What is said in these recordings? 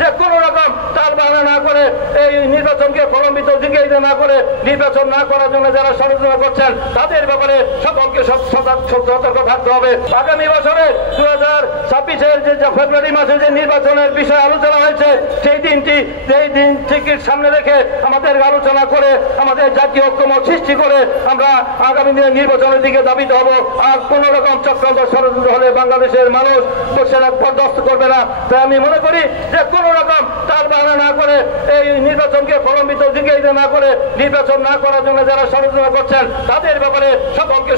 যে কোনো রকম তার বাহানা না করে এই নির্বাচনকে প্রলম্বিত দিকে না করে নির্বাচন না করার জন্য যারা ষড়যন্ত্র করছেন তাদের ব্যাপারে সকলকে সতর্ক থাকতে হবে। আগামী বছরে 2026-এর যে ফেব্রুয়ারি মাসে যে নির্বাচনের বিষয়ে আলোচনা হয়েছে সেই দিনটিকে সামনে রেখে আমাদের আলোচনা করে আমাদের জাতীয় ঐক্যমত সৃষ্টি করে আমরা আগামী দিনে নির্বাচনের দিকে ধাবিত হব। আর কোন রকম চক্রান্ত ষড়যন্ত্র হলে বাংলাদেশের মানুষ সেটা বরদাস্ত করবে না। তাই আমি মনে করি যে কোন রকম তার বাহানা না করে এই নির্বাচনকে প্রলম্বিত দিকে না করে নির্বাচন না করার জন্য যারা ষড়যন্ত্র করছেন তাদের ব্যাপারে সকলকে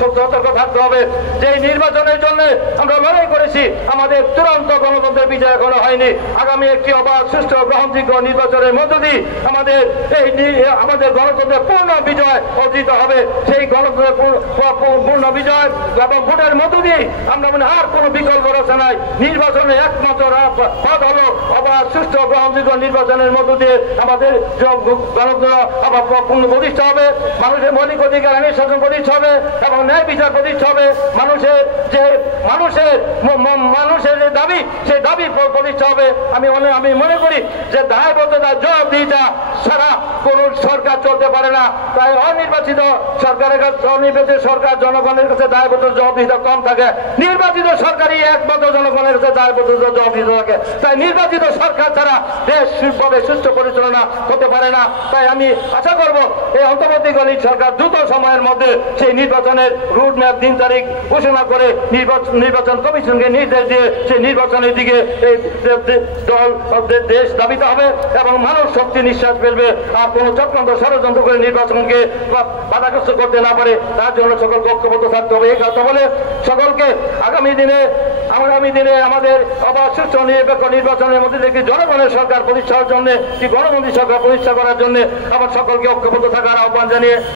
সতর্ক থাকতে হবে। যে নির্বাচনের জন্য আমরা লড়াই করেছি, আমাদের চূড়ান্ত গণতন্ত্রের বিজয় এখনো হয়নি। আগামী একটি অবাধ সুষ্ঠু গ্রহণযোগ্য নির্বাচনের মধ্য দিয়ে আমাদের গণতন্ত্রের পূর্ণ বিজয় অর্জিত হবে। সেই গণতন্ত্রের পূর্ণ বিজয় এবং ভোটের মধ্য দিয়ে আমরা মনে আর কোনো বিকল্প রয়েছে নাই। নির্বাচনের একমাত্র পথ হলো অবাধ সুষ্ঠু গ্রহণযোগ্য নির্বাচনের মধ্য দিয়ে আমাদের গণতন্ত্র আবার পূর্ণ প্রতিষ্ঠা হবে। মানুষের মৌলিক অধিকার আইনের শাসন প্রতিষ্ঠা হবে এবং ন্যায় বিচার প্রতিষ্ঠা হবে। মানুষের যে দাবি সেই দাবি প্রতিষ্ঠা হবে। আমি মনে করি যে দায়বদ্ধতা জবাবদিহিতা ছাড়া কোন সরকার চলতে পারে না। তাই অনির্বাচিত সরকারের কাছে অনির্বাচিত সরকার জনগণের কাছে দায়বদ্ধ জবাবদিহিতা কম থাকে, নির্বাচিত সরকারই একমাত্র জনগণের কাছে দায়বদ্ধ জবাবদিহিতা থাকে। তাই নির্বাচিত সরকার ছাড়া দেশ সুষ্ঠুভাবে সুষ্ঠু পরিচালনা হতে পারে না। তাই আমি আশা করব এই অন্তর্বর্তীকালীন সরকার দ্রুত সময়ের মধ্যে সেই নির্বাচনের রুট ম্যাপ দিন তারিখ ঘোষণা করে নির্বাচন কমিশনকে নির্দেশ দিয়ে সেই নির্বাচনের দিকে এই দল দেশ ধাবিত হবে এবং মানুষ শক্তি নিঃশ্বাস ফেলবে। আর কোন চক্রান্ত ষড়যন্ত্র করে নির্বাচনকে বাধাগ্রস্ত করতে না পারে তার জন্য সকলকে ঐক্যবদ্ধ থাকতে হবে। এই কথা বলে সকলকে আগামী দিনে আমাদের অবাধ সুষ্ঠু নিরপেক্ষ নির্বাচনের মধ্যে থেকে জনগণের সরকার প্রতিষ্ঠার জন্য গণমন্ত্রী সরকার প্রতিষ্ঠা করার জন্য আমার সকলকে ঐক্যবদ্ধ থাকার আহ্বান জানিয়ে